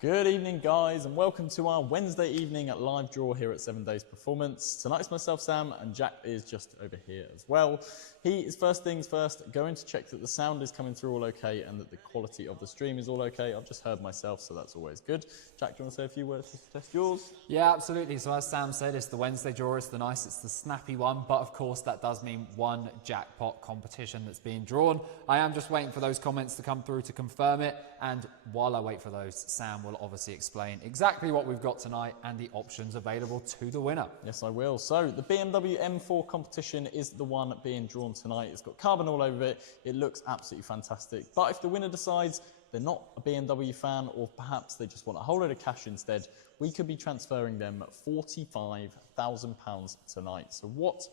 Good evening, guys, and welcome to our Wednesday evening live draw here at 7 Days Performance. Tonight's myself, Sam, and Jack is just over here as well. He is first things first, going to check that the sound is coming through all okay and that the quality of the stream is all okay. I've just heard myself, so that's always good. Jack, do you want to say a few words to test yours? Yeah, absolutely. So as Sam said, it's the Wednesday draw, it's the nice, it's the snappy one, but of course that does mean one jackpot competition that's being drawn. I am just waiting for those comments to come through to confirm it, and while I wait for those, Sam will obviously explain exactly what we've got tonight and the options available to the winner. Yes, I will. So the BMW M4 Competition is the one being drawn tonight. It's got carbon all over it. It looks absolutely fantastic. But if the winner decides they're not a BMW fan, or perhaps they just want a whole load of cash instead, we could be transferring them £45,000 tonight. So what?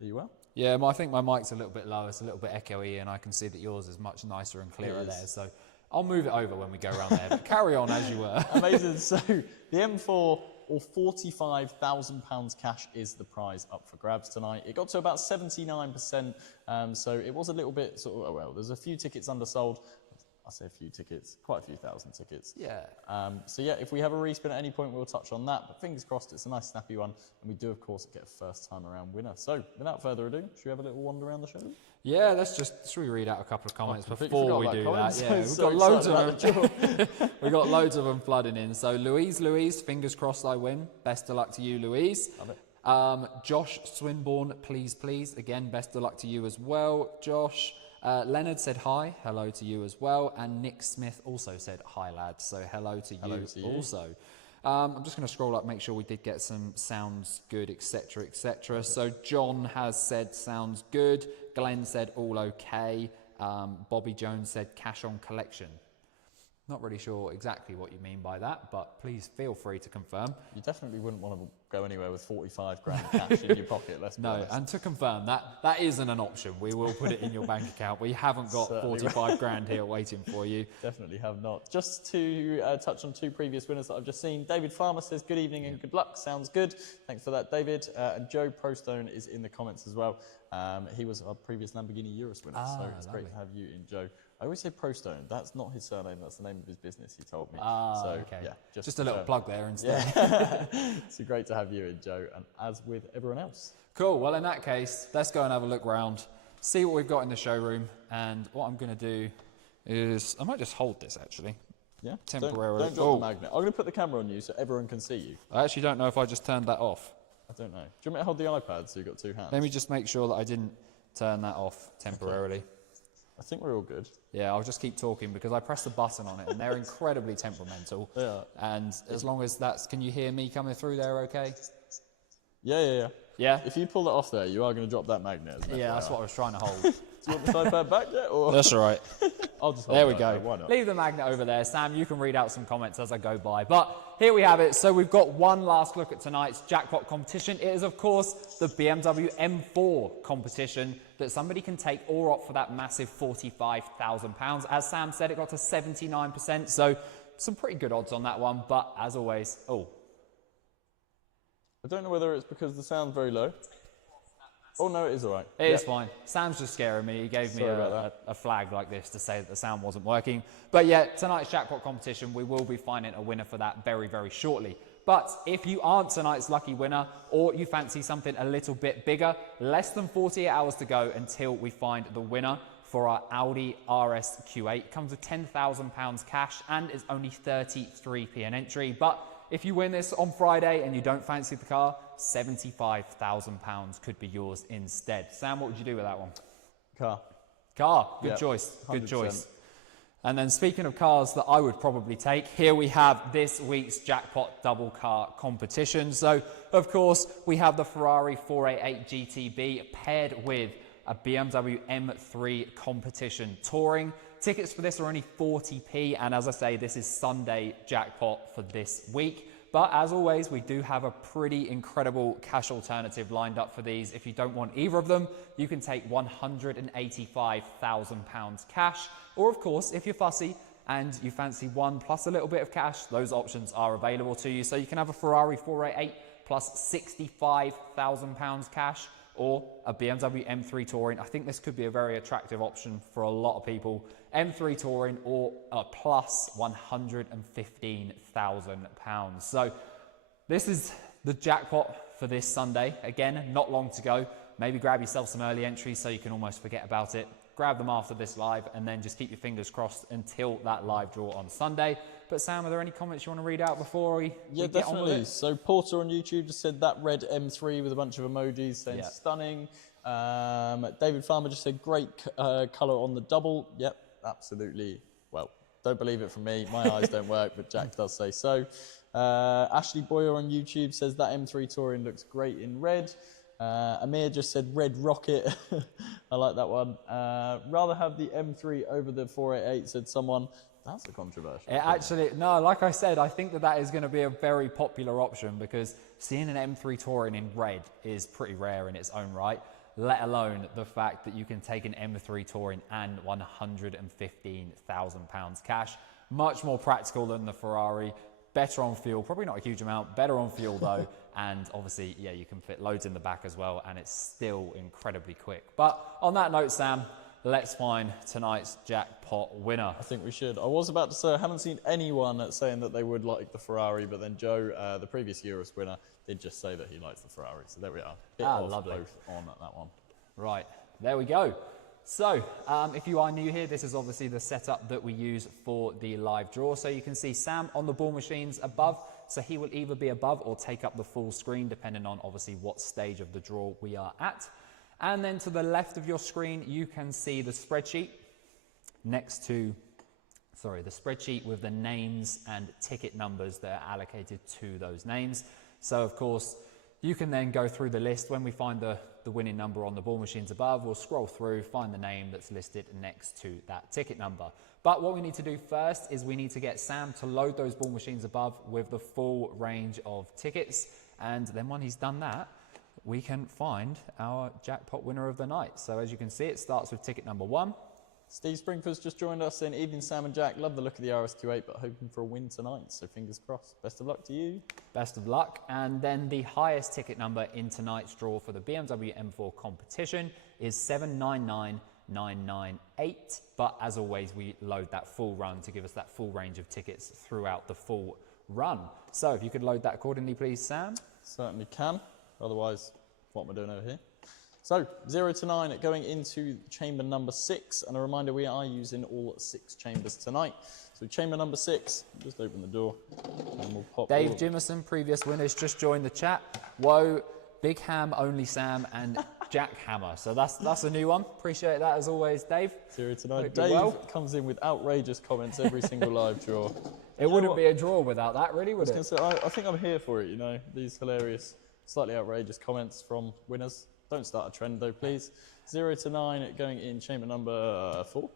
There you are. Yeah, I think my mic's a little bit low. It's a little bit echoey, and I can see that yours is much nicer and clearer there. So I'll move it over when we go around there, but carry on as you were. Amazing. So the M4, or £45,000 cash, is the prize up for grabs tonight. It got to about 79%, so it was a little bit sort of, well, there's a few tickets undersold. I say a few tickets, quite a few thousand tickets. Yeah. So yeah, if we have a respin at any point, we'll touch on that. But fingers crossed, it's a nice snappy one. And we do, of course, get a first time around winner. So without further ado, should we have a little wander around the show? Yeah, should we read out a couple of comments before we do that? Yeah, we've so got loads of them. We've got loads of them flooding in. So Louise, fingers crossed I win. Best of luck to you, Louise. Love it. Josh Swinburne, please. Again, best of luck to you as well, Josh. Leonard said hi, hello to you as well, and Nick Smith also said hi, lads, so hello to you also. I'm just going to scroll up, make sure we did get some sounds good, etc, etc. So John has said sounds good, Glenn said all okay, Bobby Jones said cash on collection. Not really sure exactly what you mean by that, but please feel free to confirm. You definitely wouldn't want to go anywhere with 45 grand cash in your pocket, let's be honest. And to confirm, that isn't an option. We will put it in your bank account. We haven't got Certainly 45 grand here waiting for you. Definitely have not. Just to touch on two previous winners that I've just seen. David Farmer says good evening and good luck. Sounds good. Thanks for that, David. And Joe Prostone is in the comments as well. He was our previous Lamborghini Urus winner, so it's great to have you in, Joe. I always say Prostone. That's not his surname. That's the name of his business, he told me. So, okay. Yeah, just a little plug there instead. Yeah. It's great to have you in, Joe, and as with everyone else. Cool. Well, in that case, let's go and have a look around, see what we've got in the showroom, and what I'm going to do is I might just hold this actually. Yeah. Temporarily. Don't drop the magnet. I'm going to put the camera on you so everyone can see you. I actually don't know if I just turned that off. I don't know. Do you want me to hold the iPad so you've got two hands? Let me just make sure that I didn't turn that off temporarily. Okay. I think we're all good. Yeah, I'll just keep talking because I pressed the button on it and they're incredibly temperamental. Yeah. And as long as that's, can you hear me coming through there okay? Yeah. Yeah? If you pull it off there, you are going to drop that magnet. Yeah, that's what I was trying to hold. Do you want the iPad back yet? Or? That's all right. I'll just hold There we that. go. Why not? Leave the magnet over there. Sam, you can read out some comments as I go by. But here we have it. So we've got one last look at tonight's jackpot competition. It is, of course, the BMW M4 competition that somebody can take or opt for that massive £45,000. As Sam said, it got to 79%. So some pretty good odds on that one. But as always, I don't know whether it's because the sound's very low. Oh, no, it is all right. It is fine. Sam's just scaring me. He gave me a flag like this to say that the sound wasn't working. But yeah, tonight's jackpot competition, we will be finding a winner for that very, very shortly. But if you aren't tonight's lucky winner, or you fancy something a little bit bigger, less than 48 hours to go until we find the winner for our Audi RS Q8. It comes with £10,000 cash and is only 33p an entry. But if you win this on Friday and you don't fancy the car, £75,000 could be yours instead. Sam, what would you do with that one? Car. Good choice. 100%. Good choice. And then speaking of cars that I would probably take, here we have this week's jackpot double car competition. So, of course, we have the Ferrari 488 GTB paired with a BMW M3 Competition Touring. Tickets for this are only 40p, and as I say, this is Sunday jackpot for this week. But as always, we do have a pretty incredible cash alternative lined up for these. If you don't want either of them, you can take £185,000 cash. Or of course, if you're fussy and you fancy one plus a little bit of cash, those options are available to you. So you can have a Ferrari 488 plus £65,000 cash, or a BMW M3 Touring. I think this could be a very attractive option for a lot of people. M3 Touring or a plus £115,000. So this is the jackpot for this Sunday. Again, not long to go. Maybe grab yourself some early entries so you can almost forget about it. Grab them after this live and then just keep your fingers crossed until that live draw on Sunday. But Sam, are there any comments you want to read out before we get on with it? So Porter on YouTube just said that red M3 with a bunch of emojis saying stunning. David Farmer just said great colour on the double. Yep, absolutely. Well, don't believe it from me. My eyes don't work, but Jack does say so. Ashley Boyer on YouTube says that M3 Touring looks great in red. Amir just said red rocket. I like that one. Rather have the M3 over the 488, said someone. That's a controversial thing. Actually, no, like I said, I think that is going to be a very popular option because seeing an M3 Touring in red is pretty rare in its own right, let alone the fact that you can take an M3 Touring and £115,000 cash. Much more practical than the Ferrari. Better on fuel, probably not a huge amount, better on fuel though. And obviously, yeah, you can fit loads in the back as well, and it's still incredibly quick. But on that note, Sam, let's find tonight's jackpot winner. I think we should. I was about to say, I haven't seen anyone saying that they would like the Ferrari, but then Joe, the previous Euros winner, did just say that he likes the Ferrari. So there we are. Lovely. Both on that one. Right, there we go. So, if you are new here, this is obviously the setup that we use for the live draw. So you can see Sam on the ball machines above. So he will either be above or take up the full screen, depending on obviously what stage of the draw we are at. And then to the left of your screen, you can see the spreadsheet next to, the spreadsheet with the names and ticket numbers that are allocated to those names. So of course, you can then go through the list. When we find the winning number on the ball machines above, we'll scroll through, find the name that's listed next to that ticket number. But what we need to do first is we need to get Sam to load those ball machines above with the full range of tickets. And then when he's done that, we can find our jackpot winner of the night. So as you can see, it starts with ticket number 1. Steve Springfield's just joined us saying, evening Sam and Jack, love the look of the RSQ8, but hoping for a win tonight, so fingers crossed. Best of luck to you. Best of luck. And then the highest ticket number in tonight's draw for the BMW M4 Competition is 799998. But as always, we load that full run to give us that full range of tickets throughout the full run. So if you could load that accordingly, please, Sam. Certainly can. Otherwise, what am I doing over here? So 0 to 9 going into chamber number 6, and a reminder, we are using all 6 chambers tonight. So chamber number 6, just open the door and we'll pop. Dave Jimmerson, previous winners, just joined the chat. Whoa, Big Ham, Only Sam, and Jack Hammer. So that's a new one. Appreciate that as always, Dave. 0 to 9. Dave comes in with outrageous comments every single live draw. It wouldn't be a draw without that, really, would it? I think I'm here for it, you know, these hilarious, slightly outrageous comments from winners. Don't start a trend though, please. 0 to 9 going in chamber number 4.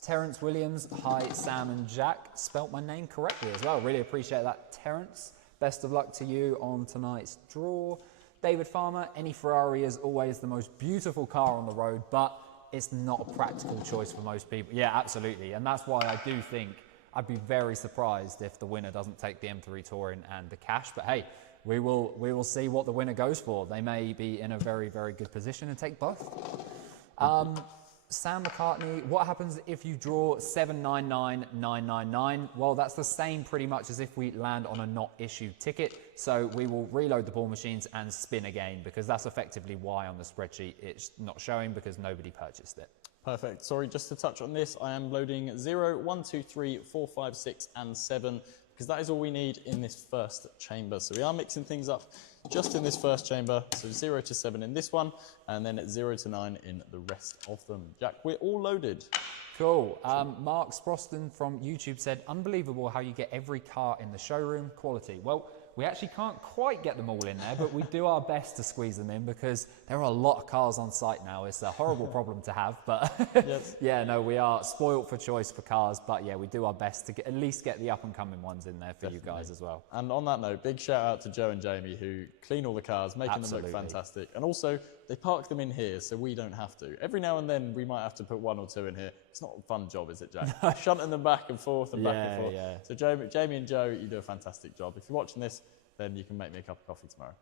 Terence Williams, hi Sam and Jack. Spelt my name correctly as well. Really appreciate that, Terence. Best of luck to you on tonight's draw. David Farmer, any Ferrari is always the most beautiful car on the road, but it's not a practical choice for most people. Yeah, absolutely. And that's why I do think I'd be very surprised if the winner doesn't take the M3 Touring and the cash. But hey, we will see what the winner goes for. They may be in a very, very good position and take both. Sam McCartney, what happens if you draw 799999? Well, that's the same pretty much as if we land on a not issued ticket. So we will reload the ball machines and spin again, because that's effectively why on the spreadsheet it's not showing, because nobody purchased it. Perfect. Sorry, just to touch on this, I am loading 0, 1, 2, 3, 4, 5, 6, and 7. Because that is all we need in this first chamber. So we are mixing things up just in this first chamber. So 0 to 7 in this one, and then 0 to 9 in the rest of them. Jack, we're all loaded. Cool. Mark Sproston from YouTube said, unbelievable how you get every car in the showroom. Quality. Well, we actually can't quite get them all in there, but we do our best to squeeze them in, because there are a lot of cars on site now. It's a horrible problem to have, but yes. Yeah, no, we are spoilt for choice for cars, but yeah, we do our best to at least get the up-and-coming ones in there for you guys as well. And on that note, big shout out to Joe and Jamie, who clean all the cars, making them look fantastic. And also they park them in here so we don't have to. Every now and then we might have to put 1 or 2 in here. It's not a fun job, is it, Jack? Shunting them back and forth and back and forth. Yeah. So Jamie and Joe, you do a fantastic job. If you're watching this, then you can make me a cup of coffee tomorrow.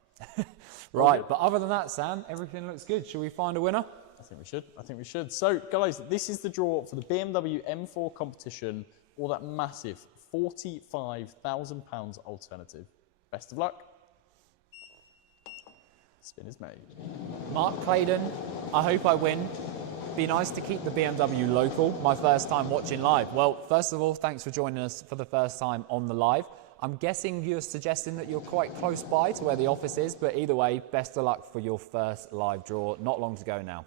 Right, but other than that, Sam, everything looks good. Shall we find a winner? I think we should. So, guys, this is the draw for the BMW M4 Competition, or that massive £45,000 alternative. Best of luck. Spin is made. Mark Claydon, I hope I win. Be nice to keep the BMW local. My first time watching live. Well, first of all, thanks for joining us for the first time on the live. I'm guessing you're suggesting that you're quite close by to where the office is, but either way, best of luck for your first live draw. Not long to go now.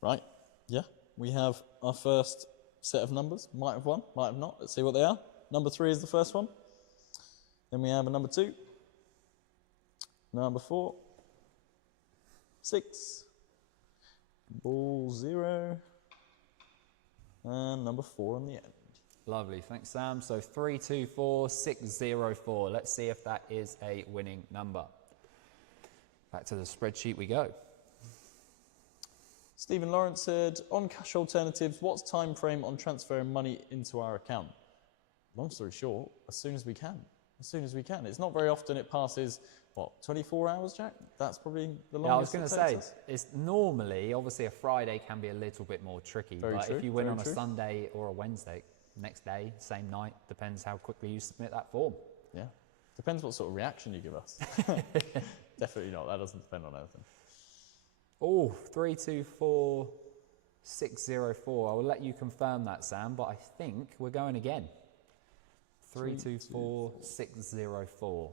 Right, yeah, we have our first set of numbers. Might have won, might have not. Let's see what they are. Number 3 is the first one. Then we have a number 2, number 4, 6, ball 0, and number 4 on the end. Lovely, thanks Sam. So 324604. Let's see if that is a winning number. Back to the spreadsheet we go. Stephen Lawrence said, on cash alternatives, what's time frame on transferring money into our account? Long story short, as soon as we can. As soon as we can. It's not very often it passes, what, 24 hours, Jack? That's probably the longest. Yeah, I was going to say, it's normally, obviously a Friday can be a little bit more tricky, but if you win on a Sunday or a Wednesday, next day, same night, depends how quickly you submit that form. Yeah, depends what sort of reaction you give us. Definitely not, that doesn't depend on anything. Oh, 324604. I will let you confirm that, Sam, but I think we're going again. 324604.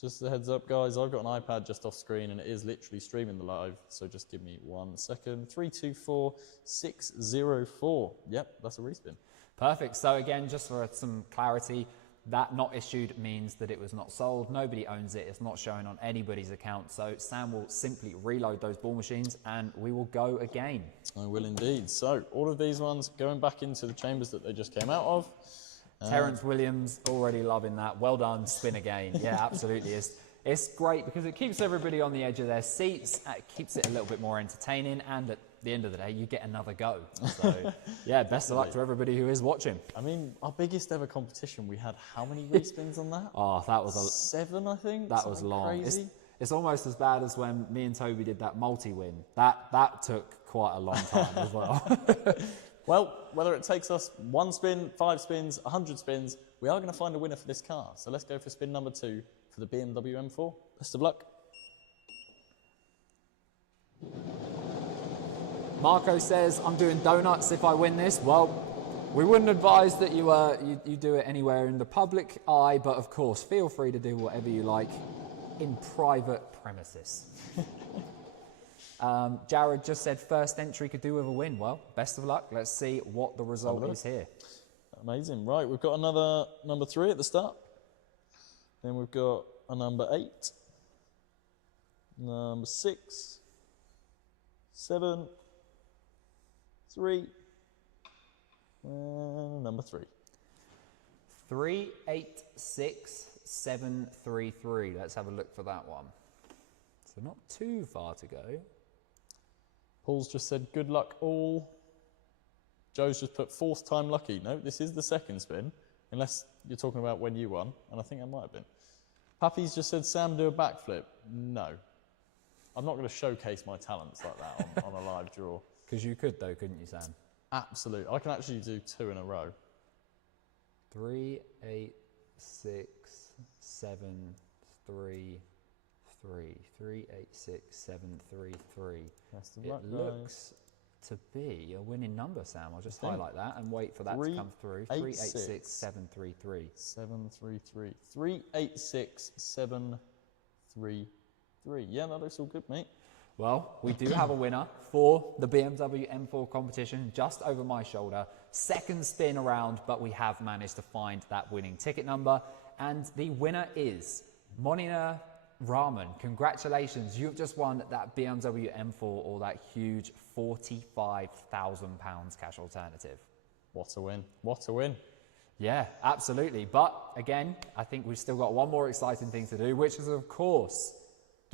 Just a heads up, guys, I've got an iPad just off screen and it is literally streaming the live, so just give me 1 second. 324604. Yep, that's a respin. Perfect. So again, just for some clarity, that not issued means that it was not sold. Nobody owns it. It's not showing on anybody's account. So Sam will simply reload those ball machines and we will go again. I will indeed. So all of these ones going back into the chambers that they just came out of. Terence Williams, already loving that. Well done, spin again. Yeah, absolutely. It's great because it keeps everybody on the edge of their seats. It keeps it a little bit more entertaining, and at the end of the day, you get another go. So, yeah, best of luck to everybody who is watching. I mean, our biggest ever competition, we had how many respins on that? Oh, that was 7, I think. That was long. It's almost as bad as when me and Toby did that multi-win. That took quite a long time as well. Well, whether it takes us 1 spin, 5 spins, 100 spins, we are going to find a winner for this car. So let's go for spin number 2 for the BMW M4. Best of luck. Marco says, I'm doing donuts if I win this. Well, we wouldn't advise that you do it anywhere in the public eye, but of course, feel free to do whatever you like in private premises. Jared just said first entry could do with a win. Well, best of luck. Let's see what the result is here. Amazing. Right, we've got another number 3 at the start. Then we've got a number 8, number 6, 7, 3, and number 3. 386733. Let's have a look for that one. So not too far to go. Paul's just said good luck all. Joe's just put 4th time lucky. No, this is the 2nd spin, unless you're talking about when you won, and I think that might have been. Pappy's just said Sam do a backflip. No, I'm not going to showcase my talents like that on a live draw. Because you could though, couldn't you, Sam? Absolutely. I can actually do 2 in a row. 3, 8, 6, 7, 3, 3. 3, 8, 6, 7, 3, 3. Best of it luck, looks to be a winning number, Sam. I'll just highlight that and wait for that to come through. 3, 8, 6, 7, 3, 3. 7, 3, 3. 3, 8, 6, 7, 3, 3. Yeah, that looks all good, mate. Well, we do have a winner for the BMW M4 competition, just over my shoulder. 2nd spin around, but we have managed to find that winning ticket number. And the winner is Monina Rahman. Congratulations, you've just won that BMW M4 or that huge £45,000 cash alternative. What a win, what a win. Yeah, absolutely. But again, I think we've still got one more exciting thing to do, which is, of course,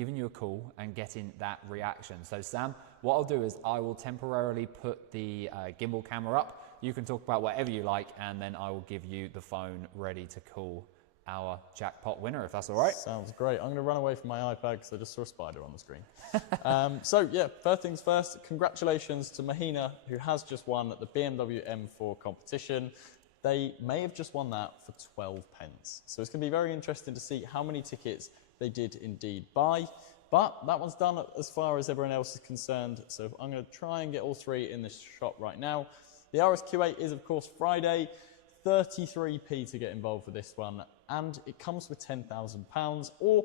giving you a call and getting that reaction. So Sam, what I'll do is I will temporarily put the gimbal camera up. You can talk about whatever you like, and then I will give you the phone ready to call our jackpot winner, if that's all right. Sounds great. I'm going to run away from my iPad because I just saw a spider on the screen. So yeah, first things first, congratulations to Mahina, who has just won the BMW M4 competition. They may have just won that for 12 pence. So it's going to be very interesting to see how many tickets they did indeed buy. But that one's done as far as everyone else is concerned. So I'm going to try and get all three in this shot right now. The RSQ8 is, of course, Friday. 33p to get involved with this one. And it comes with £10,000. Or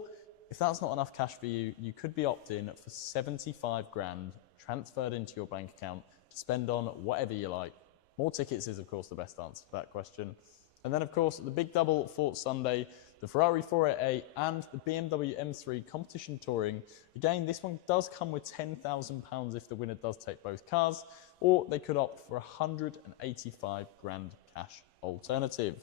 if that's not enough cash for you, you could be opting for 75 grand transferred into your bank account to spend on whatever you like. More tickets is, of course, the best answer to that question. And then, of course, the big double for Sunday, the Ferrari 488 and the BMW M3 Competition Touring. Again, this one does come with £10,000 if the winner does take both cars, or they could opt for 185 grand cash alternative.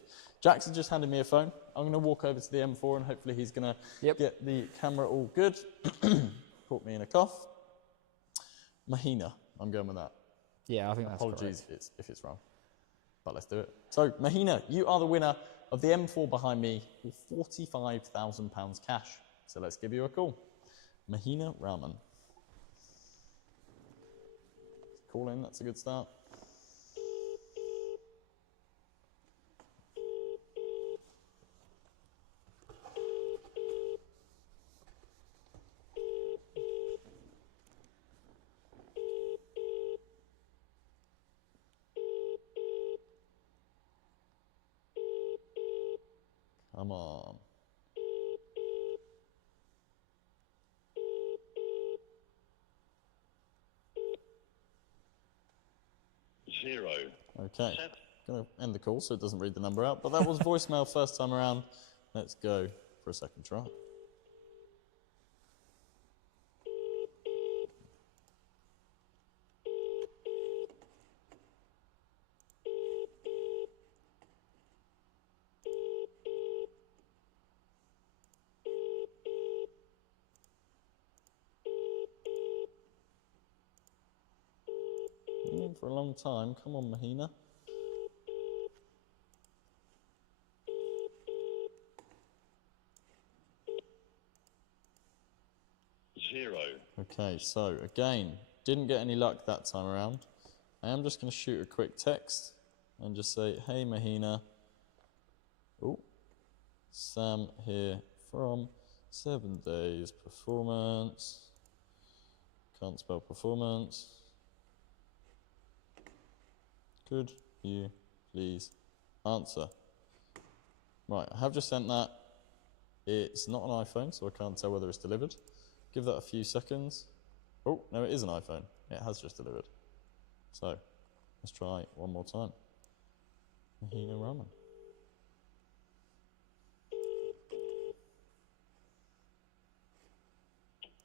Jackson just handed me a phone. I'm going to walk over to the M4 and hopefully he's going to get the camera all good. Caught me in a cough. Mahina, I'm going with that. Yeah, I think that's correct. Apologies if it's wrong, but let's do it. So, Mahina, you are the winner of the M4 behind me with £45,000 cash. So let's give you a call. Mahina Rahman. Call in, that's a good start. Come on. Zero. Okay. Going to end the call so it doesn't read the number out, but that was voicemail first time around. Let's go for a second try. For a long time. Come on, Mahina. Zero. Okay, so again, didn't get any luck that time around. I am just going to shoot a quick text and just say, hey Mahina. Oh, Sam here from 7 Days Performance. Can't spell performance. Could you please answer? Right, I have just sent that. It's not an iPhone, so I can't tell whether it's delivered. Give that a few seconds. Oh, no, it is an iPhone. It has just delivered. So, let's try one more time. Mahina Rahman.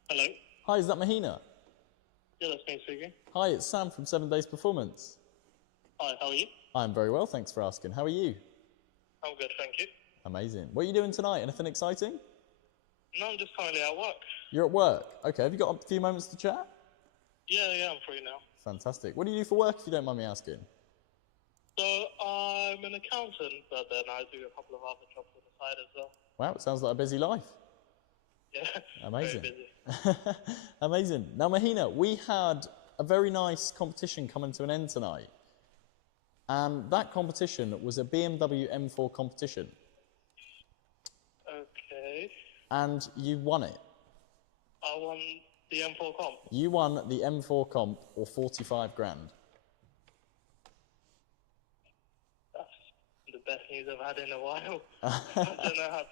Hello? Hi, is that Mahina? Yeah, that's me speaking. Hi, it's Sam from 7 Days Performance. Hi, how are you? I'm very well, thanks for asking. How are you? I'm good, thank you. Amazing. What are you doing tonight? Anything exciting? No, I'm just currently at work. You're at work. Okay, have you got a few moments to chat? Yeah, I'm free now. Fantastic. What do you do for work, if you don't mind me asking? So, I'm an accountant, but then I do a couple of other jobs on the side as well. Wow, it sounds like a busy life. Yeah, Amazing. very busy. Amazing. Now, Mahina, we had a very nice competition coming to an end tonight. And that competition was a BMW M4 competition. Okay. And you won it. I won the M4 comp. You won the M4 comp, or 45 grand. That's the best news I've had in a while. I don't know how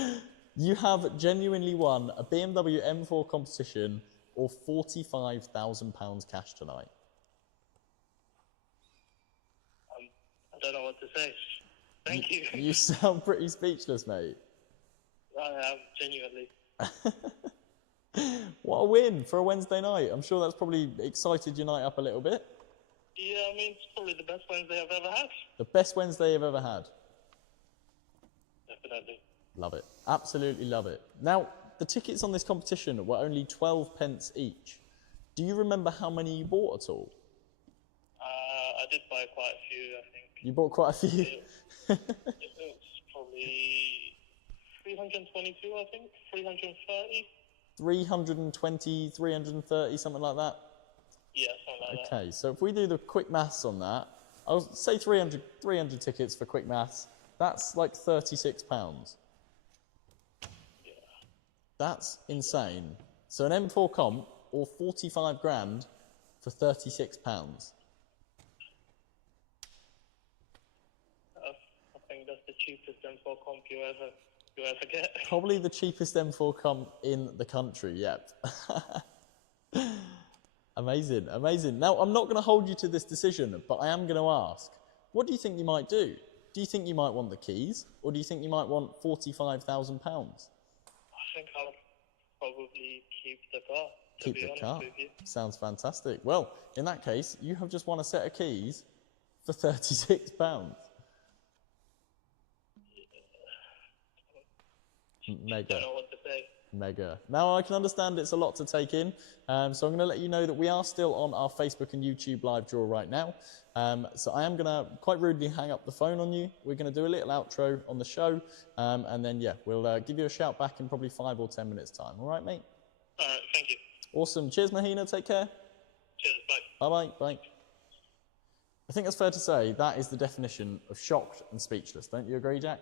to... You have genuinely won a BMW M4 competition, or £45,000 cash tonight. I don't know what to say. Thank you. You sound pretty speechless, mate. I am, genuinely. What a win for a Wednesday night. I'm sure that's probably excited your night up a little bit. Yeah, I mean, it's probably the best Wednesday I've ever had. The best Wednesday you've ever had. Definitely. Love it. Absolutely love it. Now, the tickets on this competition were only 12 pence each. Do you remember how many you bought at all? I did buy quite a few, I think. You bought quite a few? It was probably 322, I think, 330. 320, 330, something like that? Yeah, something like that. Okay, so if we do the quick maths on that, I'll say 300 tickets for quick maths. That's like £36. Yeah. That's insane. So an M4 comp, or 45 grand for £36. I think that's the cheapest M4 comp you ever get. Probably the cheapest M4 comp in the country, yep. Amazing, amazing. Now, I'm not going to hold you to this decision, but I am going to ask, what do you think you might do? Do you think you might want the keys, or do you think you might want £45,000? I think I'll probably keep the car, to be honest with you. Sounds fantastic. Well, in that case, you have just won a set of keys for £36. Mega. Don't know what to say. Mega. Now, I can understand it's a lot to take in, so I'm going to let you know that we are still on our Facebook and YouTube live draw right now. So I am going to quite rudely hang up the phone on you. We're going to do a little outro on the show, and then, yeah, we'll give you a shout back in probably 5 or 10 minutes' time. All right, mate? All right, thank you. Awesome. Cheers, Mahina. Take care. Cheers, bye. Bye-bye. Bye. I think it's fair to say that is the definition of shocked and speechless. Don't you agree, Jack?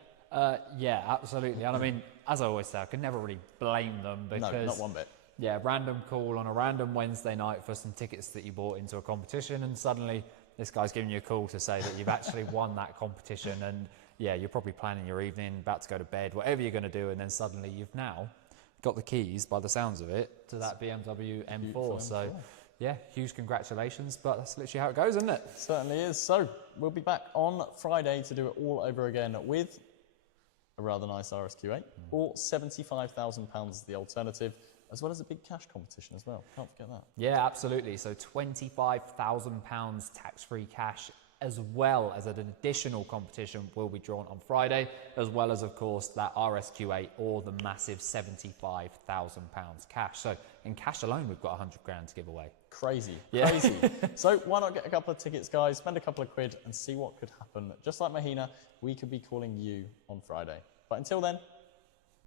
Yeah, absolutely. And I mean, as I always say, I can never really blame them because... No, not one bit. Yeah, random call on a random Wednesday night for some tickets that you bought into a competition, and suddenly this guy's giving you a call to say that you've actually won that competition, and yeah, you're probably planning your evening, about to go to bed, whatever you're going to do, and then suddenly you've now got the keys, by the sounds of it, to that BMW M4. So yeah, huge congratulations, but that's literally how it goes, isn't it? Certainly is. So we'll be back on Friday to do it all over again with a rather nice RSQ8, or £75,000 is the alternative, as well as a big cash competition as well. Can't forget that. Yeah, absolutely. So £25,000 tax-free cash, as well as an additional competition will be drawn on Friday, as well as, of course, that RSQ8 or the massive £75,000 cash. So in cash alone, we've got 100 grand to give away. Crazy, crazy. So why not get a couple of tickets, guys, spend a couple of quid and see what could happen. Just like Mahina, we could be calling you on Friday. But until then,